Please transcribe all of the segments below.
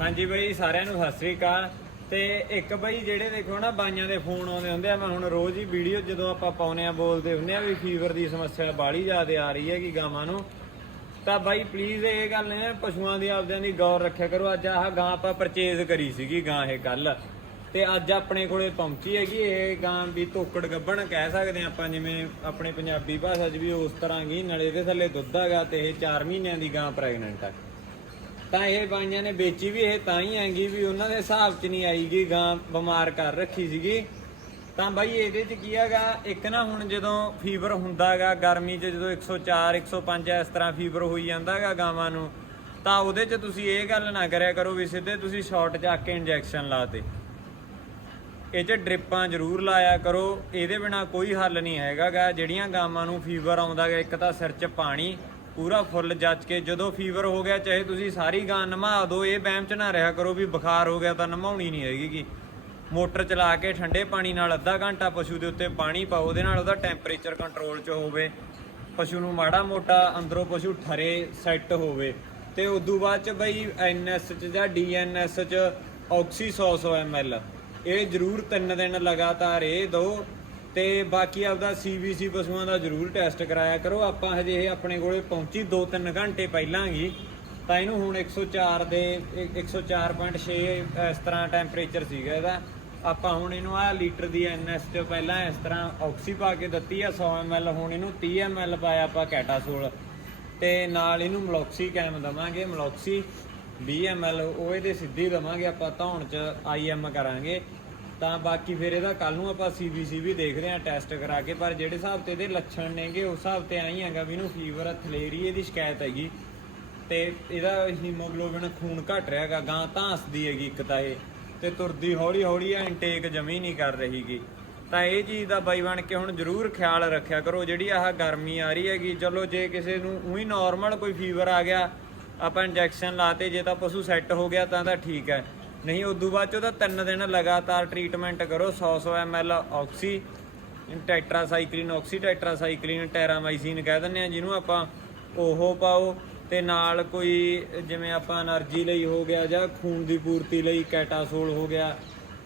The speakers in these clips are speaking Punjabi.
ਹਾਂਜੀ ਬਾਈ, ਸਾਰਿਆਂ ਨੂੰ ਸਤਿ ਸ੍ਰੀ ਅਕਾਲ। ਤੇ ਇੱਕ ਬਾਈ, ਜਿਹੜੇ ਦੇਖੋ ਨਾ, ਬਾਈਆਂ ਦੇ ਫੋਨ ਆਉਂਦੇ ਹੁੰਦੇ ਆ, ਮੈਂ ਹੁਣ ਰੋਜ਼ ਹੀ ਵੀਡੀਓ ਜਦੋਂ ਆਪਾਂ ਪਾਉਨੇ ਆ, ਬੋਲਦੇ ਹੁੰਦੇ ਆ ਵੀ ਫੀਵਰ ਦੀ ਸਮੱਸਿਆ ਬਾਲੀ ਜ਼ਿਆਦਾ ਆ ਰਹੀ ਹੈ ਕਿ ਗਾਵਾਂ ਨੂੰ। ਤਾਂ ਬਾਈ ਪਲੀਜ਼ ਇਹ ਗੱਲ ਨੇ, ਪਸ਼ੂਆਂ ਦੀ ਆਪਦਿਆਂ ਦੀ ਗੌਰ ਰੱਖਿਆ ਕਰੋ। ਅੱਜ ਆਹ ਗਾਂ ਆਪਾਂ ਪਰਚੇਜ਼ ਕਰੀ ਸੀਗੀ, ਗਾਂ ਇਹ ਕੱਲ ਤੇ ਅੱਜ ਆਪਣੇ ਕੋਲੇ ਪਹੁੰਚੀ ਹੈਗੀ, ਇਹ ਗਾਂ ਵੀ ਧੋਕੜ ਗੱਬਣ ਕਹਿ ਸਕਦੇ ਹਾਂ ਆਪਾਂ, ਜਿਵੇਂ ਆਪਣੇ ਪੰਜਾਬੀ ਭਾਸ਼ਾ 'ਚ ਵੀ ਉਸ ਤਰ੍ਹਾਂ ਹੀ ਨਲੇ ਦੇ ਥੱਲੇ ਦੁੱਧ ਹੈਗਾ ਤੇ ਇਹ 4 ਮਹੀਨਿਆਂ ਦੀ ਗਾਂ ਪ੍ਰੈਗਨੈਂਟ ਹੈ ਤਾਂ ਇਹ ਬਾਈਆਂ ਨੇ ਵੇਚੀ ਵੀ, ਇਹ ਤਾਂ ਹੀ ਹੈਗੀ ਵੀ, ਉਹਨਾਂ ਦੇ ਹਿਸਾਬ 'ਚ ਨਹੀਂ ਆਈਗੀ ਗਾਂ ਬਿਮਾਰ ਕਰ ਰੱਖੀ ਸੀਗੀ। ਤਾਂ ਬਾਈ ਇਹਦੇ 'ਚ ਕੀ ਹੈਗਾ, ਇੱਕ ਨਾ ਹੁਣ ਜਦੋਂ ਫੀਵਰ ਹੁੰਦਾਗਾ, ਗਰਮੀ 'ਚ ਜਦੋਂ 104 105 ਇਸ ਤਰ੍ਹਾਂ ਫੀਵਰ ਹੋਈ ਜਾਂਦਾਗਾ ਗਾਵਾਂ ਨੂੰ, ਤਾਂ ਉਹਦੇ 'ਚ ਤੁਸੀਂ ਇਹ ਗੱਲ ਨਾ ਕਰਿਆ ਕਰੋ ਵੀ ਸਿੱਧੇ ਤੁਸੀਂ ਸ਼ਾਰਟ ਚੱਕ ਕੇ ਇੰਜੈਕਸ਼ਨ ਲਾਤੇ ਇਹ 'ਚ ਡ੍ਰਿਪਾਂ ਜ਼ਰੂਰ ਲਾਇਆ ਕਰੋ, ਇਹਦੇ ਬਿਨਾ ਕੋਈ ਹੱਲ ਨਹੀਂ ਹੈਗਾਗਾ, ਜਿਹੜੀਆਂ ਗਾਵਾਂ ਨੂੰ ਫੀਵਰ ਆਉਂਦਾਗਾ, ਇੱਕ ਤਾਂ ਸਿਰ 'ਚ ਪਾਣੀ ਪੂਰਾ ਫੁੱਲ ਜੱਜ ਕੇ ਜਦੋਂ ਫੀਵਰ ਹੋ ਗਿਆ, ਚਾਹੇ ਤੁਸੀਂ ਸਾਰੀ ਗਾਂ ਨਮਾ ਦਿਓ ਇਹ ਵਹਿਮ 'ਚ ਨਾ ਰਿਹਾ ਕਰੋ ਵੀ ਬੁਖਾਰ ਹੋ ਗਿਆ ਤਾਂ ਨਮਾਉਣੀ ਨਹੀਂ ਹੈਗੀ ਮੋਟਰ ਚਲਾ ਕੇ ਠੰਡੇ ਪਾਣੀ ਨਾਲ ਅੱਧਾ ਘੰਟਾ ਪਸ਼ੂ ਦੇ ਉੱਤੇ ਪਾਣੀ ਪਾਓ, ਉਹਦੇ ਨਾਲ ਉਹਦਾ ਟੈਂਪਰੇਚਰ ਕੰਟਰੋਲ 'ਚ ਹੋਵੇ। ਪਸ਼ੂ ਨੂੰ ਮਾੜਾ ਮੋਟਾ ਅੰਦਰੋਂ ਪਸ਼ੂ ਠਰੇ ਸੈੱਟ ਹੋਵੇ। ਤੇ ਉਦੋਂ ਬਾਅਦ ਚ ਬਈ ਐਨਐਸ ਚ ਜਾਂ ਡੀਐਨਐਸ ਚ ਆਕਸੀ 100 ml ਇਹ ਜ਼ਰੂਰ ਤਿੰਨ ਦਿਨ ਲਗਾਤਾਰ ਇਹ ਦੋ ਤੇ ਬਾਕੀ ਆਪਦਾ ਸੀਬੀਸੀ ਪਸ਼ੂਆਂ ਦਾ ਜ਼ਰੂਰ ਟੈਸਟ ਕਰਾਇਆ ਕਰੋ। ਆਪਾਂ ਹਜੇ ਇਹ ਆਪਣੇ ਕੋਲੇ ਪਹੁੰਚੀ 2-3 ਘੰਟੇ ਪਹਿਲਾਂ ਹੀ ਤਾਂ ਇਹਨੂੰ ਹੁਣ 104 ਦੇ 104.6 ਇਸ ਤਰ੍ਹਾਂ ਟੈਂਪਰੇਚਰ ਸੀਗਾ ਇਹਦਾ। ਆਪਾਂ ਹੁਣ ਇਹਨੂੰ ਆ ਲੀਟਰ ਦੀ ਐਨਐਸ ਚ ਪਹਿਲਾਂ ਇਸ ਤਰ੍ਹਾਂ ਆਕਸੀ ਪਾ ਕੇ ਦਿੱਤੀ ਆ 100 ml ਹੁਣ ਇਹਨੂੰ 30 ml ਪਾਇਆ ਆਪਾਂ ਕੈਟਾਸੋਲ। ਤੇ ਨਾਲ ਇਹਨੂੰ ਮਲੋਕਸੀ ਕੈਮ ਦਵਾਂਗੇ, ਮਲੋਕਸੀ 20 ml ਉਹ ਇਹਦੇ ਸਿੱਧੀ ਦਵਾਂਗੇ, ਆਪਾਂ ਧੌਣ ਚ ਆਈਐਮ ਕਰਾਂਗੇ। ਤਾਂ ਬਾਕੀ ਫਿਰ ਇਹਦਾ ਕੱਲ ਨੂੰ ਆਪਾਂ ਸੀਬੀਸੀ ਵੀ ਦੇਖਦੇ ਹਾਂ ਟੈਸਟ ਕਰਾ ਕੇ। ਪਰ ਜਿਹੜੇ ਹਿਸਾਬ ਤੇ ਇਹਦੇ ਲੱਛਣ ਨੇਗੇ, ਉਸ ਹਿਸਾਬ ਤੇ ਆਈ ਹੈਗਾ ਵੀ ਇਹਨੂੰ ਫੀਵਰ ਥਲੇਰੀਏ ਦੀ ਸ਼ਿਕਾਇਤ ਹੈਗੀ। ਤੇ ਇਹਦਾ ਹੀਮੋਗਲੋਬਿਨ ਖੂਨ ਘਟ ਰਿਹਾਗਾ ਗਾਂ ਧਾਂਸਦੀ ਹੈਗੀ ਇੱਕ ਤਾਂ ਇਹ। ਤੇ ਤੁਰਦੀ ਹੌਲੀ ਹੌਲੀ ਆ ਇਨਟੇਕ ਜਮੀ ਨਹੀਂ ਕਰ ਰਹੀਗੀ। ਤਾਂ ਇਹ ਚੀਜ਼ ਦਾ ਬਾਈ ਬਣ ਕੇ ਹੁਣ ਜ਼ਰੂਰ ਖਿਆਲ ਰੱਖਿਆ ਕਰੋ, ਜਿਹੜੀ ਆਹ ਗਰਮੀ ਆ ਰਹੀ ਹੈਗੀ। ਚਲੋ, ਜੇ ਕਿਸੇ ਨੂੰ ਉਹੀ ਨਾਰਮਲ ਕੋਈ ਫੀਵਰ ਆ ਗਿਆ, ਆਪਾਂ ਇੰਜੈਕਸ਼ਨ ਲਾਤੇ, ਜੇ ਤਾਂ ਪਸ਼ੂ ਸੈੱਟ ਹੋ ਗਿਆ, ਤਾਂ ਤਾਂ ਠੀਕ ਹੈ। ਨਹੀਂ, ਉਦੋਂ ਬਾਅਦ 'ਚੋਂ ਤਾਂ ਤਿੰਨ ਦਿਨ ਲਗਾਤਾਰ ਟ੍ਰੀਟਮੈਂਟ ਕਰੋ 100 100 ml oxytetracycline oxytetracycline Terramycin ਕਹਿ ਦਿੰਦੇ ਆ, ਜਿਹਨੂੰ ਆਪਾਂ ਉਹ ਪਾਓ ਤੇ ਨਾਲ ਕੋਈ ਜਿਵੇਂ ਆਪਾਂ એનર્ਜੀ ਲਈ ਹੋ ਗਿਆ ਜਾਂ ਖੂਨ ਦੀ ਪੂਰਤੀ ਲਈ ਕੈਟਾਸੋਲ ਹੋ ਗਿਆ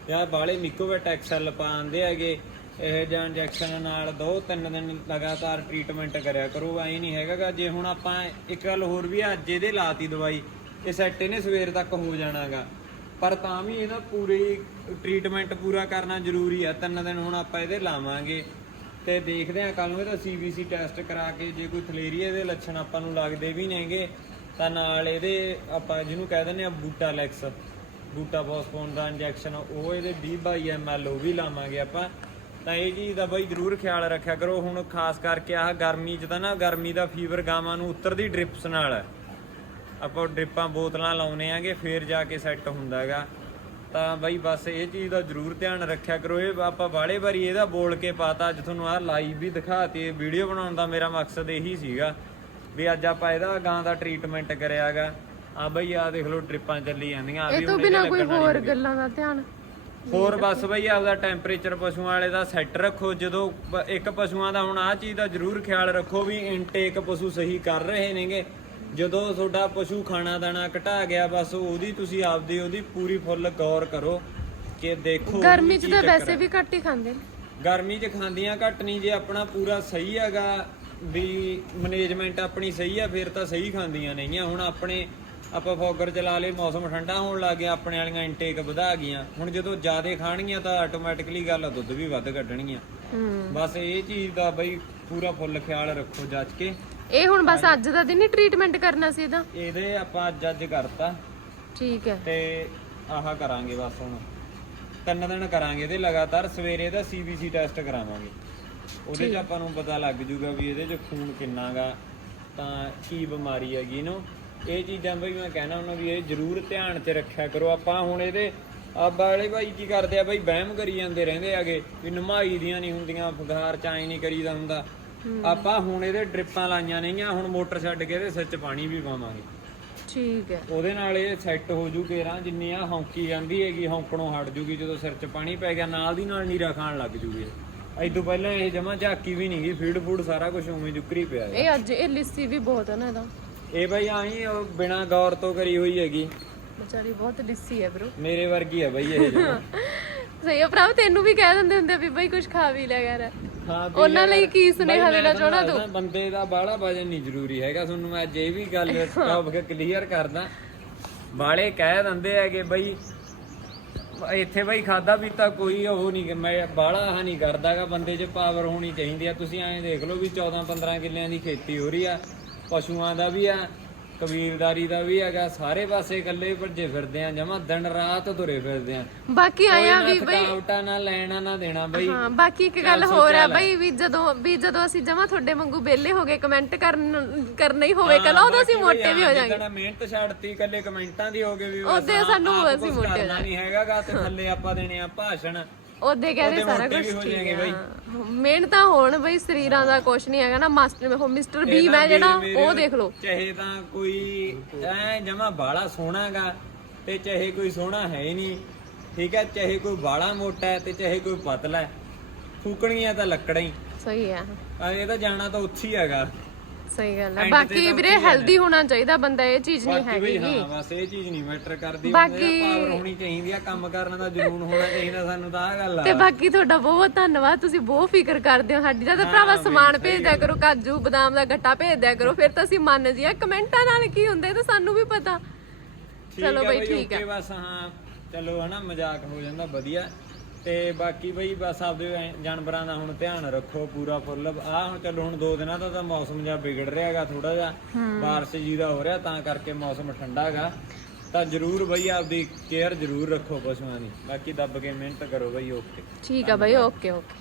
ਜਾਂ ਬਾਲੇ ਮਿਕੋਵੈਟ ਐਕਸਲ ਪਾਉਂਦੇ ਹੈਗੇ, ਇਹ ਜਾਂ ਇੰਜੈਕਸ਼ਨ ਨਾਲ ਦੋ, ਤਿੰਨ ਦਿਨ ਲਗਾਤਾਰ ਟ੍ਰੀਟਮੈਂਟ ਕਰਿਆ ਕਰੋ, ਐ ਨਹੀਂ ਹੈਗਾਗਾ ਜੇ ਹੁਣ ਆਪਾਂ ਇੱਕ ਗੱਲ ਹੋਰ ਵੀ ਅੱਜ ਇਹਦੇ ਲਾਤੀ ਦਵਾਈ, ਇਹ ਸੈੱਟ ਇਹਨੇ ਸਵੇਰ ਤੱਕ ਹੋ ਜਾਣਾਗਾ ਪਰ ਤਾਂ ਵੀ ਇਹਦਾ ਪੂਰੀ ਟ੍ਰੀਟਮੈਂਟ ਪੂਰਾ ਕਰਨਾ ਜ਼ਰੂਰੀ ਆ। ਤਿੰਨ ਦਿਨ ਹੁਣ ਆਪਾਂ ਇਹਦੇ ਲਾਵਾਂਗੇ। ਤੇ ਦੇਖਦੇ ਆ ਕੱਲ ਨੂੰ ਇਹਦਾ ਸੀਬੀਸੀ ਟੈਸਟ ਕਰਾ ਕੇ ਜੇ ਕੋਈ ਥਲੇਰੀਏ ਦੇ ਲੱਛਣ ਆਪਾਂ ਨੂੰ ਲੱਗਦੇ ਵੀ ਨੇਗੇ, ਤਾਂ ਨਾਲ ਇਹਦੇ ਆਪਾਂ ਜਿਹਨੂੰ ਕਹਿ ਦਿੰਦੇ ਆ ਬੂਟਾਲੈਕਸ, ਬੂਟਾ ਬੋਸਪੋਨ ਦਾ ਇੰਜੈਕਸ਼ਨ, ਉਹ ਇਹਦੇ 20 ਬਾਈ ਐਮਐਲ ਉਹ ਵੀ ਲਾਵਾਂਗੇ ਆਪਾਂ। ਤਾਂ ਇਹ ਚੀਜ਼ ਦਾ ਬਾਈ ਜ਼ਰੂਰ ਖਿਆਲ ਰੱਖਿਆ ਕਰੋ। ਹੁਣ ਖਾਸ ਕਰਕੇ ਆਹ ਗਰਮੀ 'ਚ ਤਾਂ ਨਾ, ਗਰਮੀ ਦਾ ਫੀਵਰ ਗਾਵਾਂ ਨੂੰ ਉਤਰਦੀ ਡ੍ਰਿਪਸ ਨਾਲ। ਹੈ ਆਪਾਂ ਡ੍ਰਿਪਾਂ ਬੋਤਲਾਂ ਲਾਉਨੇ ਆਂਗੇ ਫੇਰ ਜਾ ਕੇ ਸੈੱਟ ਹੁੰਦਾ ਹੈਗਾ ਤਾਂ ਬਾਈ ਬਸ ਇਹ ਚੀਜ਼ ਦਾ ਜ਼ਰੂਰ ਧਿਆਨ ਰੱਖਿਆ ਕਰੋ। ਇਹ ਆਪਾਂ ਬਾੜੇ ਵਾਰੀ ਇਹਦਾ ਬੋਲ ਕੇ ਪਾਤਾ। ਅੱਜ ਤੁਹਾਨੂੰ ਆਹ ਲਾਈਵ ਵੀ ਦਿਖਾਤੀ ਵੀਡੀਓ ਬਣਾਉਣ ਦਾ ਮੇਰਾ ਮਕਸਦ ਇਹੀ ਸੀਗਾ ਵੀ ਅੱਜ ਆਪਾਂ ਇਹਦਾ ਗਾਂ ਦਾ ਟ੍ਰੀਟਮੈਂਟ ਕਰਿਆਗਾ ਆ ਬਈ ਆ ਦੇਖ ਲਓ ਡ੍ਰਿਪਾਂ ਚੱਲੀ ਜਾਂਦੀਆਂ ਆ ਇਹ ਵੀ ਤੋਂ ਹੁਣ ਇਹਦੇ ਬਿਨਾ ਕੋਈ ਹੋਰ। ਗੱਲਾਂ ਦਾ ਧਿਆਨ ਹੋਰ ਬਸ ਬਈ ਆਪਦਾ ਟੈਂਪਰੇਚਰ ਪਸ਼ੂਆਂ ਵਾਲੇ ਦਾ ਸੈੱਟ ਰੱਖੋ। ਜਦੋਂ ਇੱਕ ਪਸ਼ੂਆਂ ਦਾ ਹੁਣ ਆਹ ਚੀਜ਼ ਦਾ ਜ਼ਰੂਰ ਖਿਆਲ ਰੱਖੋ ਵੀ ਇਨਟੇਕ ਪਸ਼ੂ ਸਹੀ ਕਰ ਰਹੇ ਨੇਗੇ। ਜਦੋਂ ਤੁਹਾਡਾ ਪਸ਼ੂ ਖਾਣਾ ਦਾਣਾ ਘਟਾ ਗਿਆ ਬਸ ਉਹਦੀ ਤੁਸੀਂ ਆਪਦੀ ਉਹਦੀ ਪੂਰੀ ਫੁੱਲ ਗੌਰ ਕਰੋ ਕਿ ਦੇਖੋ ਗਰਮੀ 'ਚ ਤਾਂ ਵੈਸੇ। ਵੀ ਘੱਟ ਹੀ ਖਾਂਦੇ ਨੇ। ਗਰਮੀ 'ਚ ਖਾਂਦੀਆਂ ਘੱਟ ਨਹੀਂ ਜੇ ਆਪਣਾ ਪੂਰਾ ਸਹੀ ਹੈਗਾ ਵੀ ਮੈਨੇਜਮੈਂਟ ਆਪਣੀ ਸਹੀ ਆ ਫਿਰ ਤਾਂ ਸਹੀ ਖਾਂਦੀਆਂ ਨਹੀਂਆਂ ਹੁਣ ਆਪਣੇ ਆਪਾਂ ਫੋਗਰ ਚਲਾ ਲਏ ਮੌਸਮ ਠੰਡਾ ਹੋਣ ਲੱਗ ਗਿਆ ਆਪਣੇ ਵਾਲੀਆਂ ਇਨਟੇਕ ਵਧਾ ਗਈਆਂ। ਹੁਣ ਜਦੋਂ ਜ਼ਿਆਦਾ ਖਾਣਗੀਆਂ ਤਾਂ ਆਟੋਮੈਟਿਕਲੀ ਗੱਲ ਆ, ਦੁੱਧ ਵੀ ਵੱਧ ਕੱਢਣਗੀਆਂ। ਹੂੰ। ਬਸ ਇਹ ਚੀਜ਼ ਦਾ ਬਈ ਪੂਰਾ ਫੁੱਲ ਖਿਆਲ ਰੱਖੋ ਜੱਜ ਕੇ। ਇਹ ਹੁਣ ਬਸ ਅੱਜ ਦਾ ਦਿਨ ਹੀ ਟ੍ਰੀਟਮੈਂਟ ਕਰਨਾ ਸੀ ਇਹਦਾ। ਇਹਦੇ ਆਪਾਂ ਜੱਜ ਕਰਤਾ। ਠੀਕ ਹੈ। ਤੇ ਆਹ ਕਰਾਂਗੇ ਬਸ ਹੁਣ। ਤਿੰਨ ਦਿਨ ਕਰਾਂਗੇ ਇਹਦੇ ਲਗਾਤਾਰ ਸਵੇਰੇ ਦਾ ਸੀਬੀਸੀ ਟੈਸਟ ਕਰਾਵਾਂਗੇ। ਉਹਦੇ 'ਚ ਆਪਾਂ ਨੂੰ ਪਤਾ ਲੱਗ ਜੂਗਾ ਵੀ ਇਹਦੇ 'ਚ ਖੂਨ ਕਿੰਨਾਗਾ ਤਾਂ ਕੀ ਬਿਮਾਰੀ ਹੈਗੀ ਇਹਨੂੰ। ਇਹ ਚੀਜ਼ਾਂ ਬਈ ਮੈਂ ਕਹਿਣਾ ਉਹਨਾਂ ਵੀ ਇਹ ਜ਼ਰੂਰ ਧਿਆਨ 'ਚ ਰੱਖਿਆ ਕਰੋ। ਆਪਾਂ ਹੁਣ ਇਹਦੇ ਆ ਵਾਲੇ ਭਾਈ ਕੀ ਕਰਦੇ ਆ ਬਈ ਵਹਿਮ ਕਰੀ ਜਾਂਦੇ ਰਹਿੰਦੇ ਆਗੇ ਵੀ ਨਮਾਈ ਦੀਆਂ ਨਹੀਂ ਹੁੰਦੀਆਂ ਫਗਾਰ ਚ ਐ ਨਹੀਂ ਕਰੀਦਾ ਹੁੰਦਾ। ਆਪਾਂ ਹੁਣ ਇਹਦੇ ਡ੍ਰਿਪਾਂ ਲਾਈਆਂ ਨਹੀਂਆਂ ਹੁਣ ਮੋਟਰ ਛੱਡ ਕੇ ਇਹਦੇ ਸਿਰ 'ਚ ਪਾਣੀ ਵੀ ਪਾਵਾਂਗੇ। ਠੀਕ ਹੈ। ਉਹਦੇ ਨਾਲ ਇਹ ਸੈੱਟ ਹੋ ਜੂ ਕੇਰਾਂ ਜਿੰਨੀ ਆ ਹੌਂਕੀ ਜਾਂਦੀ ਹੈਗੀ ਹੌਂਕਣੋਂ ਹਟ ਜੂਗੀ ਜਦੋਂ ਸਿਰ 'ਚ ਪਾਣੀ ਪੈ ਗਿਆ ਨਾਲ ਦੀ ਨਾਲ ਨੀਰਾ ਖਾਣ ਲੱਗ ਜੂਗੀ ਇਦੋਂ ਪਹਿਲਾਂ ਇਹ ਜਮਾ ਝਾਕੀ ਵੀ ਨਹੀਂਗੀ ਫੀਡ ਫੂਡ ਸਾਰਾ ਕੁਝ ਉਵੇਂ ਜੁਕਰੀ ਪਿਆ ਹੈ। ਇਹ ਅੱਜ ਇਹ ਲਿੱਸੀ ਵੀ ਬਹੁਤ ਹੈ ਨਾ ਇਹਦਾ। ਇਹ ਬਈ ਆਈ ਬਿਨਾ ਗੌਰ ਤੋਂ ਕਰੀ ਹੋਈ ਹੈਗੀ। ਵਿਚਾਰੀ ਬਹੁਤ ਲਿੱਸੀ ਹੈ ਬ్రో ਮੇਰੇ ਵਰਗੀ ਆ ਬਈ ਇਹ। ਸਹੀ ਹੈ ਭਰਾ ਤੈਨੂੰ ਵੀ ਕਹਿ ਦਿੰਦੇ ਹੁੰਦੇ ਵੀ ਬਈ ਕੁਝ ਖਾ ਵੀ ਲਿਆ ਕਰ। ਉਹਨਾਂ ਲਈ ਕੀ ਸੁਨੇਹਾ ਦੇਣਾ ਤੁਹਾਨੂੰ ਦੱਸਦਾ, ਬੰਦੇ ਦਾ ਬਾਹਲਾ ਵਜਨ ਨਹੀਂ ਜ਼ਰੂਰੀ ਹੈਗਾ ਤੁਹਾਨੂੰ ਮੈਂ ਅੱਜ ਇਹ ਵੀ ਗੱਲ ਟੌਪਿਕ ਕਲੀਅਰ ਕਰਦਾ। ਬਾਲੇ ਕਹਿ ਦਿੰਦੇ ਹੈਗੇ ਬਈ ਇੱਥੇ ਬਈ ਖਾਦਾ ਪੀਤਾ ਕੋਈ ਉਹ ਨਹੀਂ ਮੈਂ ਬਾਹਲਾ ਆਹ ਨਹੀਂ ਕਰਦਾਗਾ ਬੰਦੇ 'ਚ ਪਾਵਰ ਹੋਣੀ ਚਾਹੀਦੀ ਆ। ਤੁਸੀਂ ਐਂ ਦੇਖ ਲਓ ਵੀ 14 15 ਕਿੱਲਿਆਂ ਦੀ ਖੇਤੀ ਹੋ ਰਹੀ ਆ ਪਸ਼ੂਆਂ ਦਾ ਵੀ ਆ ਕਬੀਲਦਾਰੀ ਦਾ ਵੀ ਹੈਗਾ ਸਾਰੇ ਪਾਸੇ ਇਕੱਲੇ ਭੱਜੇ ਫਿਰਦੇ ਆ ਜਮਾ ਦਿਨ ਰਾਤ ਤੁਰੇ ਫਿਰਦੇ ਆ। ਬਾਕੀ ਆਇਆ ਵੀ ਬਈ ਥਕਾਵਟਾਂ ਨਾ ਲੈਣਾ ਨਾ ਦੇਣਾ ਬਈ। ਹਾਂ ਬਾਕੀ ਇੱਕ ਗੱਲ ਹੋਰ ਆ ਬਈ ਵੀ ਜਦੋਂ ਵੀ ਜਦੋਂ ਅਸੀਂ ਜਮਾ ਤੁਹਾਡੇ ਵਾਂਗੂ ਵਿਹਲੇ ਹੋ ਗਏ ਕਮੈਂਟ ਕਰਨ ਕਰਨਾ ਹੀ ਹੋਵੇ ਕਲਾ ਉਦੋਂ ਅਸੀਂ ਮੋਟੇ ਵੀ ਹੋ ਜਾਾਂਗੇ। ਜਿੱਦਣ ਮਿਹਨਤ ਛੱਡਤੀ ਕੱਲੇ ਕਮੈਂਟਾਂ ਦੀ ਹੋ ਗਏ ਵੀ ਉਹਦੇ ਸਾਨੂੰ ਅਸੀਂ ਮੋਟੇ ਕਰਨਾ ਨਹੀਂ ਹੈਗਾਗਾ ਤੇ ਥੱਲੇ ਆਪਾਂ ਦੇਣੇ ਆ ਭਾਸ਼ਣ। ਉਹਦੇ ਕਹਿੰਦੇ ਸਾਰਾ ਕੁਝ ਠੀਕ ਹੈ ਬਈ। ਹਾਂ। ਮਿਹਨਤਾਂ ਹੋਣ ਬਈ ਸਰੀਰਾਂ ਦਾ ਕੁਝ ਨਹੀਂ ਹੈਗਾ ਨਾ। ਮਾਸਟਰ ਉਹ ਮਿਸਟਰ ਬੀਮ ਹੈ ਜਿਹੜਾ ਉਹ ਦੇਖ ਲਓ। ਚਾਹੇ ਤਾਂ ਕੋਈ ਐ ਜਮਾ ਬਾਲਾ ਸੋਹਣਾਗਾ ਤੇ ਚਾਹੇ ਕੋਈ ਸੋਹਣਾ ਹੈ ਹੀ ਨਹੀਂ। ਠੀਕ ਹੈ ਚਾਹੇ ਕੋਈ ਬਾਲਾ ਮੋਟਾ ਹੈ ਤੇ ਚਾਹੇ ਕੋਈ ਪਤਲਾ ਹੈ। ਫੂਕਣੀਆਂ ਤਾਂ ਲੱਕੜਾਂ ਹੀ। ਸਹੀ ਹੈ ਆ ਇਹ ਤਾਂ ਜਾਣਾ ਤਾਂ ਉੱਥੇ ਹੀ ਹੈਗਾ। ਸਹੀ ਗੱਲ ਹੈ ਤੇ ਬਾਕੀ ਤਾਂ ਵੀਰੇ। ਹੈਲਦੀ ਹੋਣਾ ਚਾਹੀਦਾ ਬੰਦਾ ਇਹ ਚੀਜ਼ ਨਹੀਂ ਹੈਗੀ। ਹਾਂ ਬਸ ਇਹ ਚੀਜ਼ ਨਹੀਂ ਮੈਟਰ ਕਰਦੀ। ਬਾਕੀ- ਪਾਵਰ ਹੋਣੀ ਚਾਹੀਦੀ ਆ ਕੰਮ ਕਰਨ ਦਾ ਜਨੂਨ ਹੋਣਾ ਚਾਹੀਦਾ ਸਾਨੂੰ ਤਾਂ ਆ ਗੱਲ ਤੇ ਆ ਬਾਕੀ ਤੁਹਾਡਾ ਬਹੁਤ ਧੰਨਵਾਦ ਤੁਸੀਂ ਬਹੁਤ ਫਿਕਰ ਕਰਦੇ ਹੋ ਸਾਡੀ ਦਾ। ਤੇ ਭਰਾਵਾ ਸਮਾਨ ਭੇਜ ਦਿਆ ਕਰੋ ਕਾਜੂ ਬਦਾਮ ਦਾ ਗੱਟਾ ਭੇਜ ਦਿਆ ਕਰੋ ਫਿਰ ਤਾਂ ਅਸੀਂ ਮੰਨ ਜੀਆ ਕਮੈਂਟਾਂ ਨਾਲ ਕੀ ਹੁੰਦਾ ਤਾਂ ਸਾਨੂੰ ਵੀ ਪਤਾ। ਚਲੋ ਆ ਬਈ, ਠੀਕ ਓਕੇ ਬਸ ਹਾਂ। ਚਲੋ ਹਨਾ ਮਜ਼ਾਕ ਹੋ ਜਾਂਦਾ ਵਧੀਆ। ਤੇ ਬਾਕੀ ਬਈ ਬਸ ਆਪਦੇ ਐਂ ਜਾਨਵਰਾਂ ਦਾ ਹੁਣ ਧਿਆਨ ਰੱਖੋ ਪੂਰਾ ਫੁੱਲ। ਆ ਹੁਣ ਚਲੋ ਹੁਣ ਦੋ ਦਿਨਾਂ ਦਾ ਤਾਂ ਮੌਸਮ ਜਿਹਾ ਵਿਗੜ ਰਿਹਾਗਾ ਥੋੜਾ ਜਿਹਾ। ਬਾਰਿਸ਼ ਜੀ ਦਾ ਹੋ ਰਿਹਾ ਤਾਂ ਕਰਕੇ ਮੌਸਮ ਠੰਡਾ ਹੈਗਾ। ਤਾਂ ਜਰੂਰ ਬਈ ਆਪਦੀ ਕੇਅਰ ਜਰੂਰ ਰੱਖੋ ਪਸ਼ੂਆਂ ਦੀ। ਬਾਕੀ ਦੱਬ ਕੇ ਮਿਹਨਤ ਕਰੋ ਬਈ ਓਕੇ। ਠੀਕ ਆ ਬਈ ਓਕੇ ਓਕੇ।